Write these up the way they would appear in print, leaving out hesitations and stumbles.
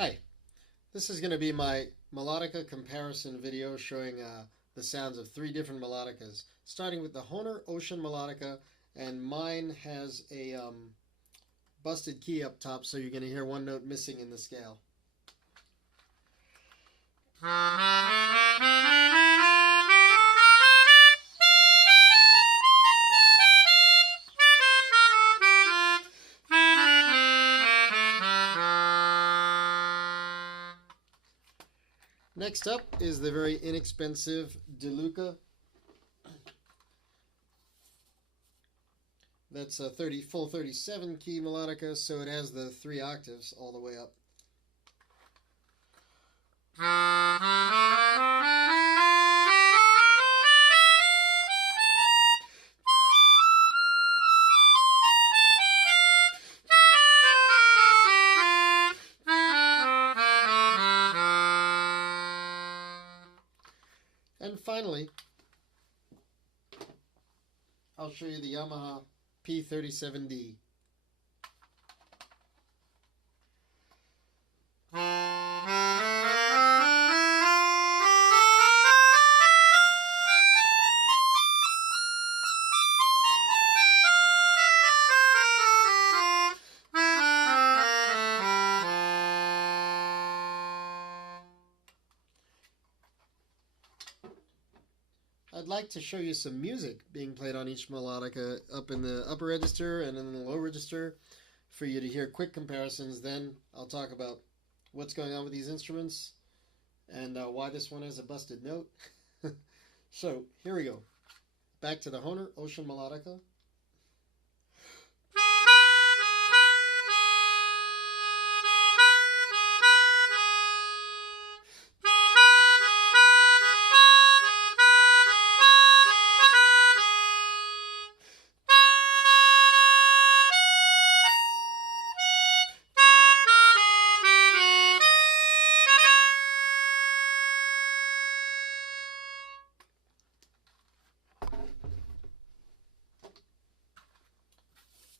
Hi, this is going to be my Melodica Comparison video showing the sounds of three different melodicas, starting with the Hohner Ocean Melodica, and mine has a busted key up top, so you're going to hear one note missing in the scale. Next up is the very inexpensive Deluca. That's a full 37 key melodica, so it has the 3 octaves all the way up. And finally, I'll show you the Yamaha P37D. I'd like to show you some music being played on each melodica up in the upper register and in the low register for you to hear quick comparisons. Then I'll talk about what's going on with these instruments and why this one has a busted note. So here we go. Back to the Hohner Ocean Melodica.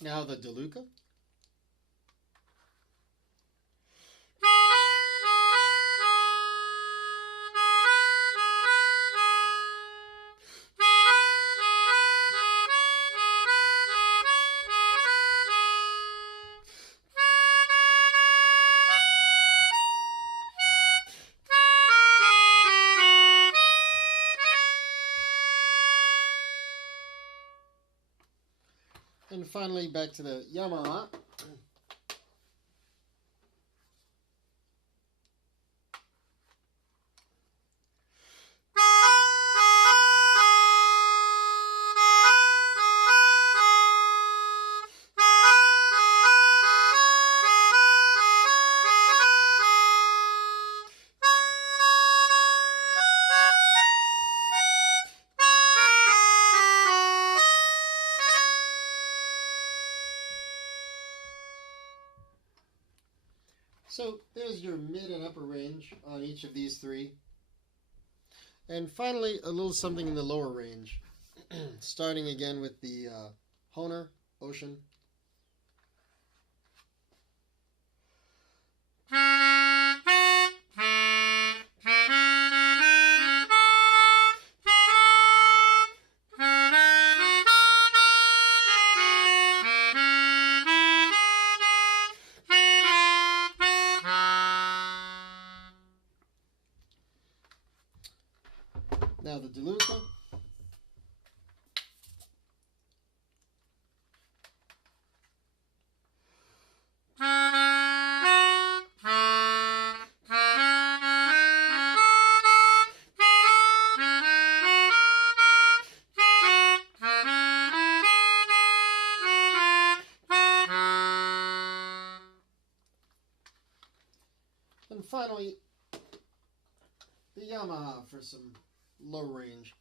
Now the Deluca. And finally, back to the Yamaha. So there's your mid and upper range on each of these three. And finally, a little something in the lower range. Starting again with the Hohner Ocean. Now the Deluca. And finally, the Yamaha for some low range.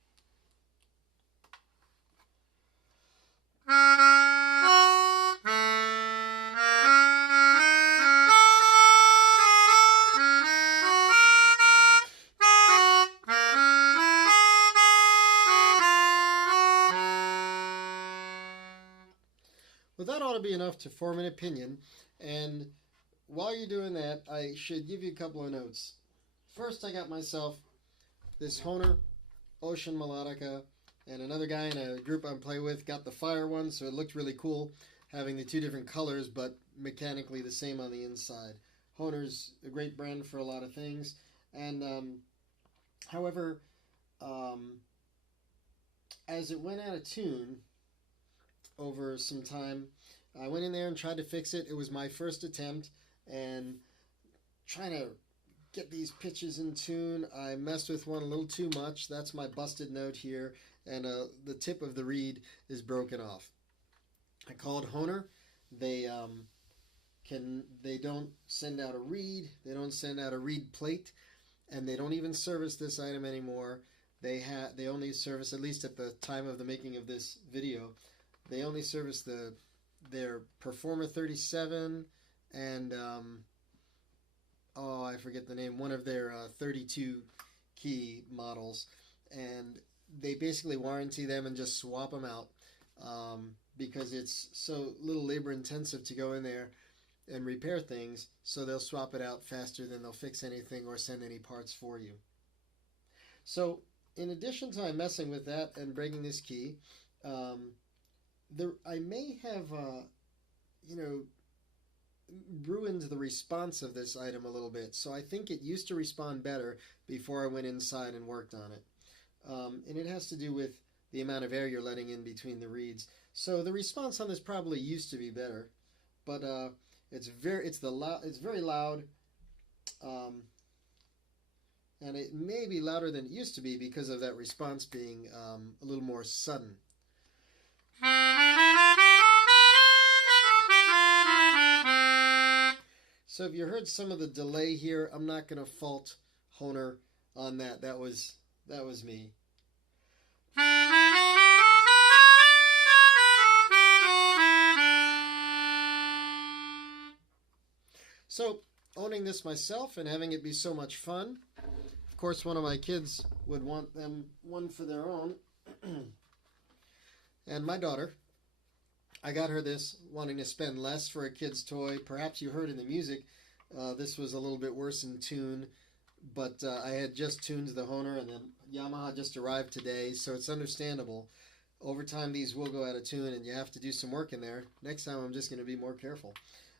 Well, that ought to be enough to form an opinion, and while you're doing that, I should give you a couple of notes. First, I got myself this Hohner Ocean Melodica, and another guy in a group I play with got the fire one, so it looked really cool having the two different colors, but mechanically the same on the inside. Hohner's a great brand for a lot of things, and however, as it went out of tune over some time, I went in there and tried to fix it. It was my first attempt, and trying to get these pitches in tune, I messed with one a little too much. That's my busted note here, and the tip of the reed is broken off. I called Hohner. They don't send out a reed. They don't send out a reed plate, and they don't even service this item anymore. They only service, at least at the time of the making of this video, they only service their Performer 37 and oh, I forget the name, one of their 32 key models, and they basically warranty them and just swap them out because it's so little labor intensive to go in there and repair things, so they'll swap it out faster than they'll fix anything or send any parts for you. So in addition to my messing with that and breaking this key, I may have ruined the response of this item a little bit. So I think it used to respond better before I went inside and worked on it. And it has to do with the amount of air you're letting in between the reeds. So the response on this probably used to be better, but it's very loud, and it may be louder than it used to be because of that response being a little more sudden. So if you heard some of the delay here, I'm not going to fault Hohner on that. That was me. So owning this myself and having it be so much fun, of course one of my kids would want them one for their own. And my daughter, I got her this wanting to spend less for a kid's toy. Perhaps you heard in the music, this was a little bit worse in tune, but I had just tuned the Hohner, and then Yamaha just arrived today, so it's understandable. Over time these will go out of tune and you have to do some work in there. Next time I'm just going to be more careful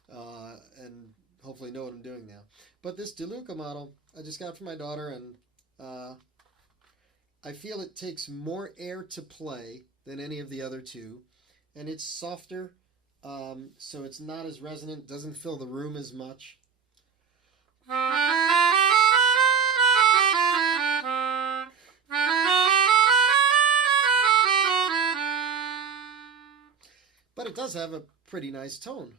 and hopefully know what I'm doing now. But this Deluca model I just got for my daughter, and I feel it takes more air to play than any of the other two, and it's softer, so it's not as resonant, doesn't fill the room as much. But it does have a pretty nice tone.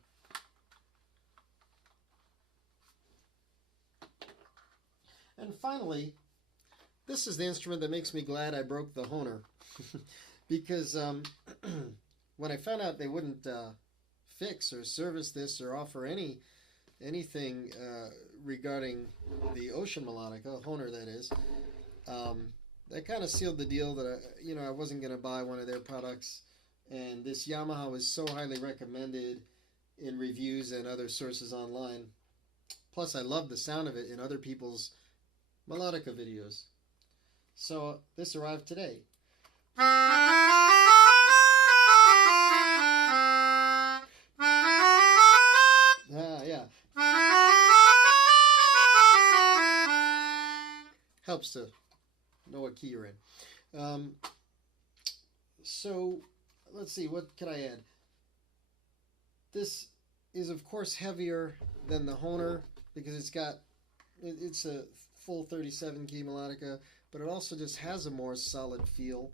And finally, this is the instrument that makes me glad I broke the Hohner. Because when I found out they wouldn't fix or service this or offer anything regarding the Ocean Melodica, Hohner that is, that kind of sealed the deal that I wasn't going to buy one of their products. And this Yamaha was so highly recommended in reviews and other sources online. Plus, I love the sound of it in other people's Melodica videos. So this arrived today. Yeah. Helps to know what key you're in. So let's see, what can I add? This is of course heavier than the Hohner because it's a full 37 key melodica, but it also just has a more solid feel,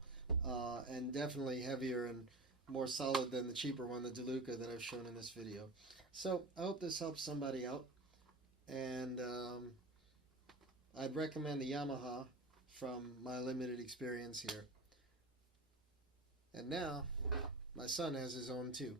and definitely heavier and more solid than the cheaper one, the Deluca, that I've shown in this video. So I hope this helps somebody out, and I'd recommend the Yamaha from my limited experience here. And now my son has his own too.